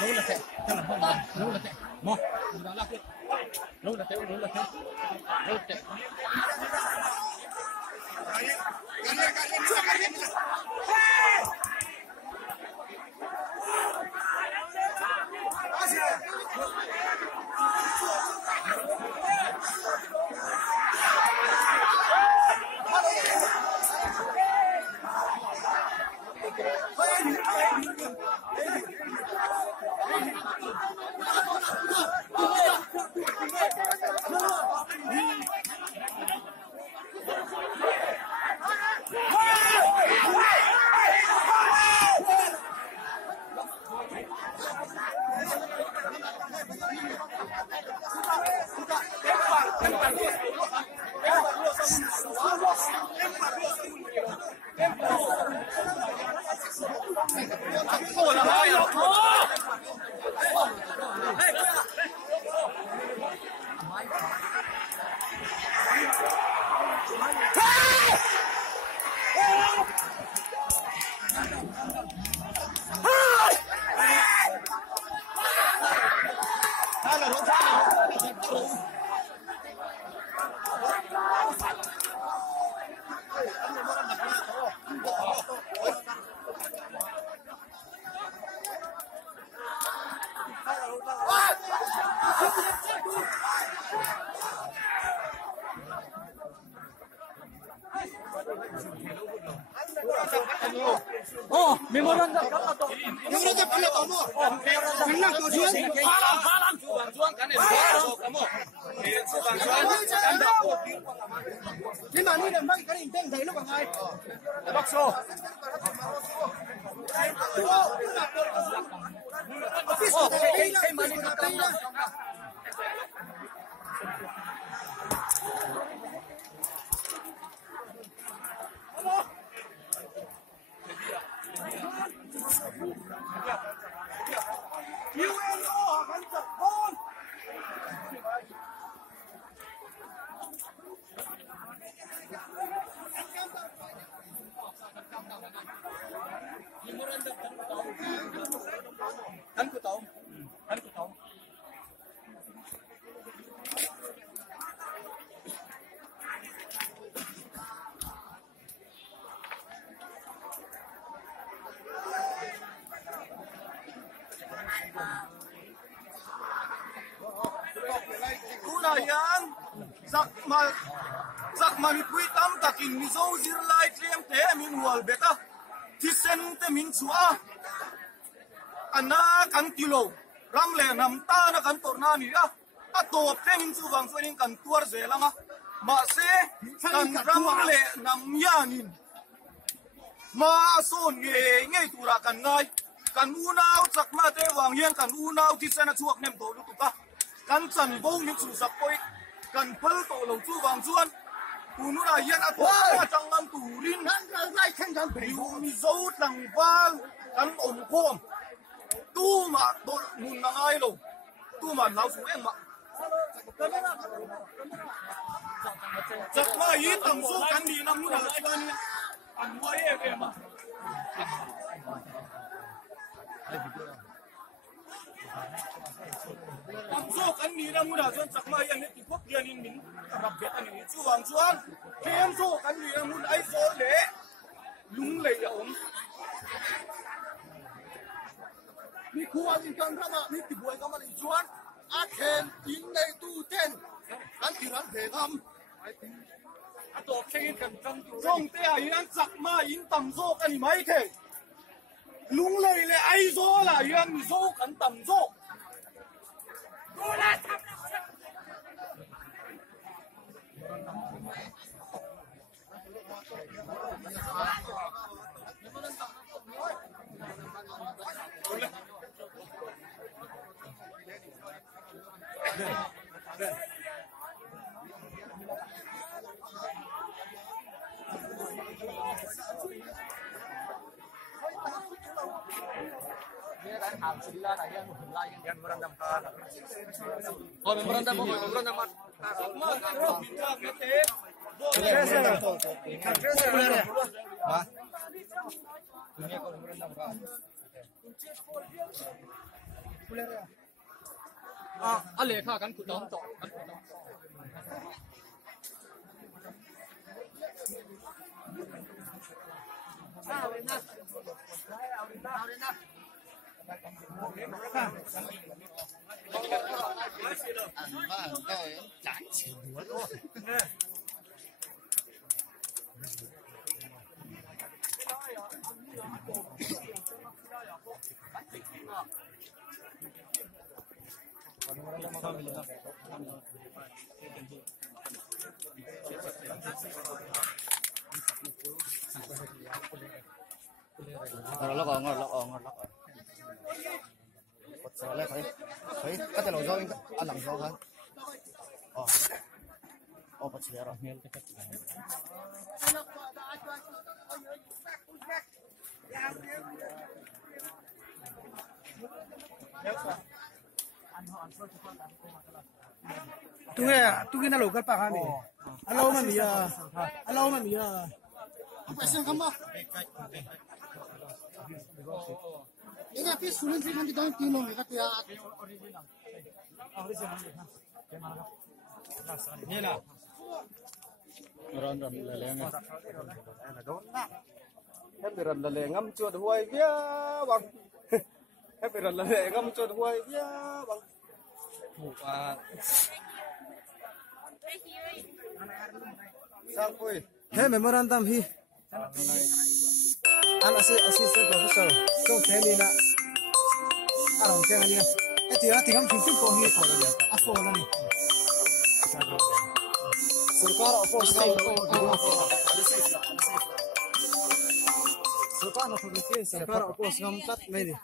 Lâu là thế, chắc là không là lâu là thế, mò, đó là cái lâu là thế, lâu là thế, lâu là thế. Memorandum kalau tu. Memorandum kalau kamu. Senang tu jual. Malam jual kan itu. Kamu. Itu jual. Anda pun. Di mana ni memang kan inteng dari lu bangai. Bakso. Office. Kayak mana nak? Kan ku tahu. Kuna yan zakma mi pui tam takin mi zo zir lai tlem te min wal beta tisen te min chua ana kan kilo ram le nam ta na kan torna ni a atop te min chu wang chuanin kan tuar zelanga ma se kan ram le nam yanin ma son nge tura kan ngai kan unau zakma te wang hian kan unau tisen a chuak nem to lu tu ka kan chan bo mi chu sak poi kan phal to lo chu wang chuan unu na hian a to chang ngam turin nan lai khen kan pe yu mi zo tlang wal kan om khom tu ma to mun na ngai lo tu ma nau su eng ma chak ma yi tang so kan ni nam nu na chuan ni an wa ye ke ma so kan ni na muna chuan chakma yan ti khop hian in min rap bet ani chuang chuan kem so kan ni na mun ai so le lung le ya om mi khuwa in kan rama mi ti buai kama ni chuan a khen in nei tu ten kan ti ran ve gam a to khen kan chang tu rong te a hian chakma in tam so kan ni mai the lung le ai so la hian mi so kan tam so เลยค่ะกันขุดน้องต่อเอาเลยนะngọt lọc bật sờ lên thấy các cái nồi rau ăn làm rau hả bật sờ rồi tu cái nào lục cái bạc hả mày alo mà mày phải xem không bao ini apa sulit sih nanti kau tino mereka tiapนี่แหละ ron leleng happy ron leleng ngâm chuột huay vía bằng happy ron leleng ngâm chuột huay vía bằng sang quỳ hey memorandum hi an assistant professor trong thế này là orang thế này tiga ngam cuci ko hi ko ya afo la ni सरकार अपोज सरकार oppose ngam kat mai ni